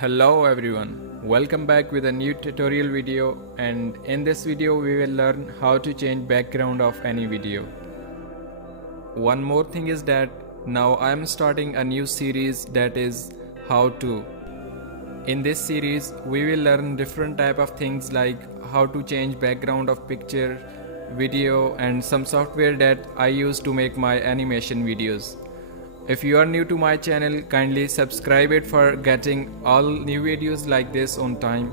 Hello everyone, welcome back with a new tutorial video, and in this video we will learn how to change background of any video. One more thing is that now I am starting a new series, that is how to. In this series we will learn different type of things like how to change background of picture, video and some software that I use to make my animation videos. If you are new to my channel, kindly subscribe it for getting all new videos like this on time.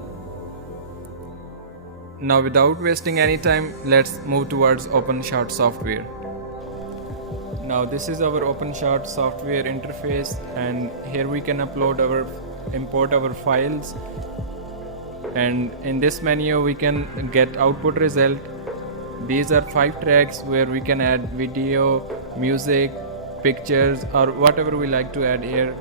Now without wasting any time, let's move towards OpenShot software. Now this is our OpenShot software interface, and here we can import our files, and in this menu we can get output result. These are 5 tracks where we can add video, music, pictures or whatever we like to add here.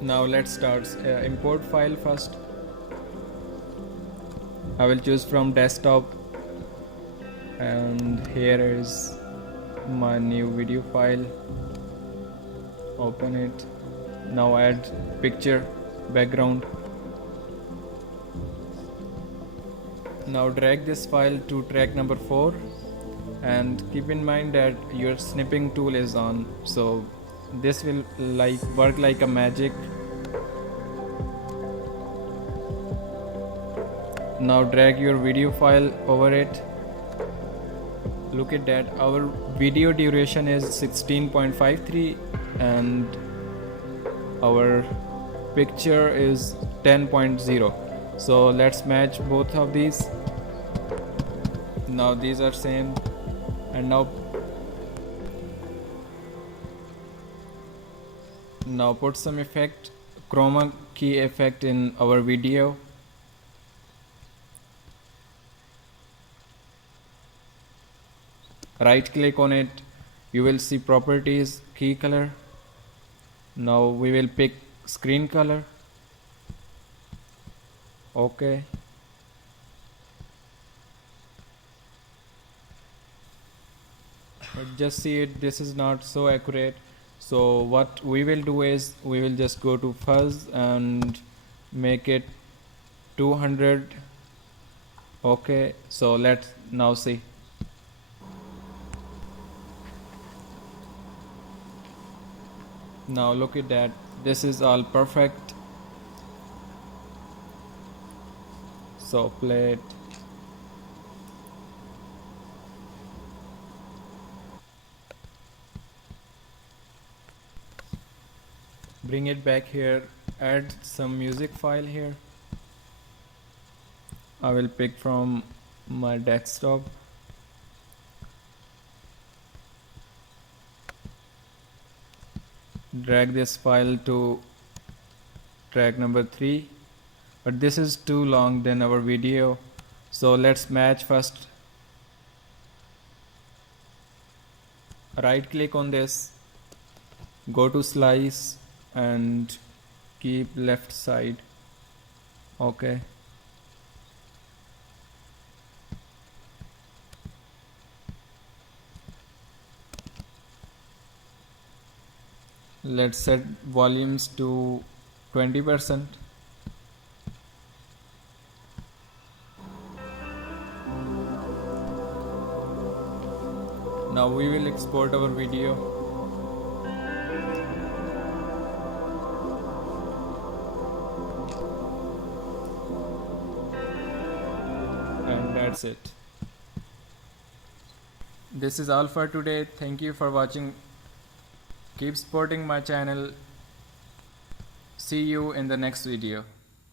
Now let's start. Import file first. I will choose from desktop, and here is my new video file. Open it. Now add picture background. Now drag this file to track number 4, and keep in mind that your snipping tool is on, so this will work like a magic. Now drag your video file over it. Look at that, our video duration is 16.53 and our picture is 10.0. So let's match both of these. Now these are same, and now put some effect, chroma key effect in our video. Right click on it, you will see properties, key color. Now we will pick screen color. Okay. But just see it, this is not so accurate. So what we will do is we will just go to fuzz and make it 200. Okay, so let's now see. Now look at that, this is all perfect. So play it. Bring it back here, add some music file here. I will pick from my desktop. Drag this file to track number 3, but this is too long than our video, so let's match first. Right click on this, go to slice and keep left side. Okay. Let's set volumes to 20%. Now we will export our video. And that's it. This is all for today. Thank you for watching. Keep supporting my channel. See you in the next video.